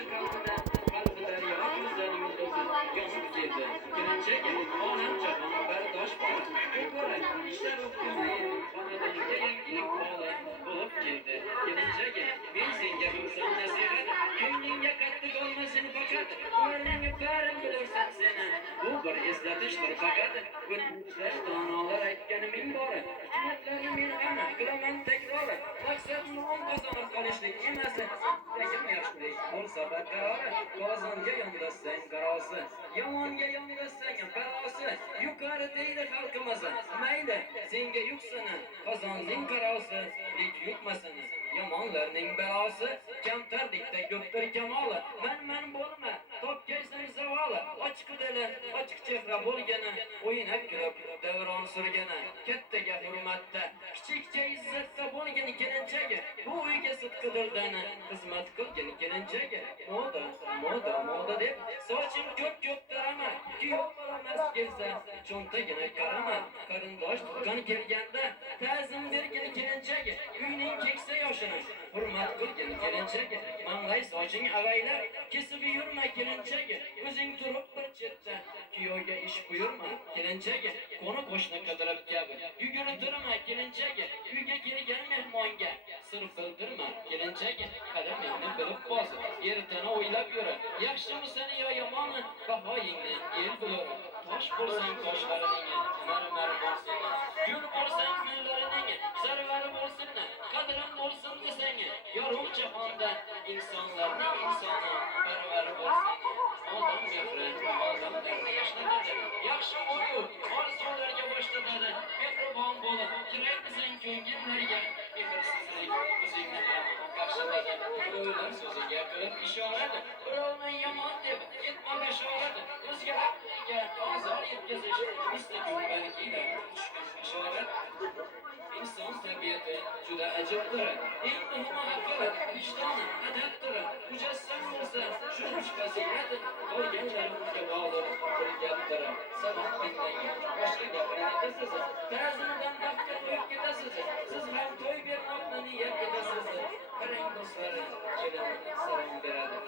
Yonadi kalbida, qalbi daryo ko'zlari yulduzi yonib keldi. Kelinchaga olam jahon bardosh bor. Ko'rib, ishlar o'tkamaydi, xonadonga yangilik bog'li bo'lib keldi. Kelinchaga men senga qilsam nasihat, ko'nglingga qattiq olmasin faqat. Ularning barin bilursan seni, bu bir eslatishdir faqat. O'tmishlar donolar aytgani ming bor. Hikmatlarni men hamma qilaman takror. Maqsad non qozonib qolishlik emas, lekin yaxshilik bo'lsa barqaror. Qozonga yondashsang qarosi, yomonga yondashsang barosi. Yuqori deydi xalqimiz, mayli senga yuksin qozonning qarosi, lek yukmasin yomonlarning balosi. Kamtarlikda ko'pdir kamoli, man bo'lma topgaysan zavoli. Ochiq dili, ochiq chehra bo'lgani, o'ynab kulib davron surgani. Kattaga hurmatda, kichikcha izzatda bo'lgan kelinchaga, bu uyga sidqi dildan xizmat qilgan kelinchaga. Moda deb soching ko'p tarama, kuyov bola kelsa cho'ntagini qarama. Qarindosh tuqqan kelganda ta'zim bergin kelinchaga, uyning keksa yoshini hurmat qilgin kelinchaga. Mang'ay soching avaylab kesib yurma kelinchaga, o'zing turib bir chetda kuyovga ish buyurma kelinchaga. Qo'ni qo'shni qidirib kabi yugurtirma kelinchaga, uyga kelgan mehmonga sir bildirma kelinchaga. Qadamingni bilib bos, ertani o'ylab yur, yaxshimisan yo yomon bahoyingni el bilur. Tosh bo'lsang toshlarining marmar bo'lsin, gul bo'lsang gullarining sarvari bo'lsin, qadrim bo'lsin desang yorug' jahonda insonlarning insoni parvari bo'lsin. Odam mehri odamlarni yashlatadi, yaxshi o'yu orzularga boshlatadi. Mehribon bo'lib kirang desang ko'ngillarga, mehrsizlik o'zingni qarshiladi. Birovlar so'ziga qilib ishorat, birovni yomon deb etma bashorat. O'zgalarga ozor yetkazish misli gumbargida ishorat. İnson tabiatı juda ajibdir. Eng muhimi aql, vijdon, adabdir. Mujassam bo'lsa, shu fazilat qolganlarimizga bog'liq bir gapdir. Sabab bilmagan boshqa gapni aytasiz. Ta'zimidan vaqtga to'yib ketasiz. Siz ham to'y bermoqni niyat etasiz. Qarang do'stlar, kelin salom beradi.